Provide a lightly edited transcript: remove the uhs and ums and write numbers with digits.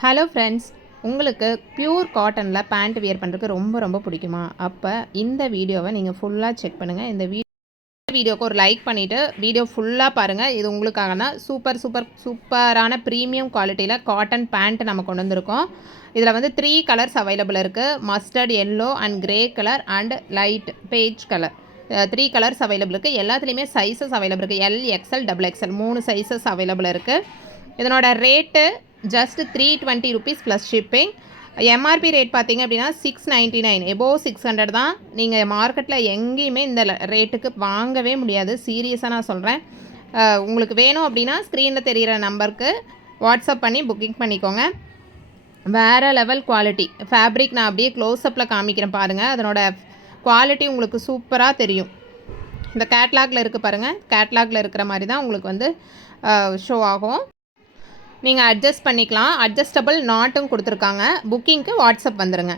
Hello friends, உங்களுக்கு pure காட்டனில் pant wear பண்ணுறதுக்கு ரொம்ப பிடிக்குமா? அப்போ இந்த வீடியோவை நீங்கள் ஃபுல்லாக செக் பண்ணுங்கள். இந்த வீடியோக்கு ஒரு லைக் பண்ணிவிட்டு வீடியோ ஃபுல்லாக பாருங்கள். இது உங்களுக்காக தான். சூப்பரான ப்ரீமியம் குவாலிட்டியில் காட்டன் பேண்ட் நம்ம கொண்டு வந்திருக்கோம். இதில் வந்து 3 கலர்ஸ் அவைலபிள் இருக்குது. Mustard, yellow and grey colour and light beige colour. 3 colours available இருக்குது. எல்லாத்துலேயுமே சைஸஸ் அவைலபிள் இருக்குது. L, XL, XXL 3 sizes available இருக்குது. இதனோட rate just 320 rupees plus shipping. MRP rate பார்த்திங்க அப்படின்னா 699, எபோவ் 600 தான். நீங்கள் மார்க்கெட்டில் எங்கேயுமே இந்த ரேட்டுக்கு வாங்கவே முடியாது. சீரியஸாக நான் சொல்கிறேன். உங்களுக்கு வேணும் அப்படின்னா ஸ்க்ரீனில் தெரிகிற நம்பருக்கு வாட்ஸ்அப் பண்ணி புக்கிங் பண்ணிக்கோங்க. வேறு லெவல் குவாலிட்டி ஃபேப்ரிக் நான் அப்படியே க்ளோஸ்அப்பில் காமிக்கிறேன் பாருங்கள். அதனோட குவாலிட்டி உங்களுக்கு சூப்பராக தெரியும். இந்த கேட்லாகில் இருக்குது பாருங்கள். கேட்லாகில் இருக்கிற மாதிரி தான் உங்களுக்கு வந்து ஷோ ஆகும். நீங்கள் அட்ஜஸ்ட் பண்ணிக்கலாம். அட்ஜஸ்டபிள் நாட்டும் கொடுத்துருக்காங்க. புக்கிங்க்கு வாட்ஸ்அப் வந்துடுங்க.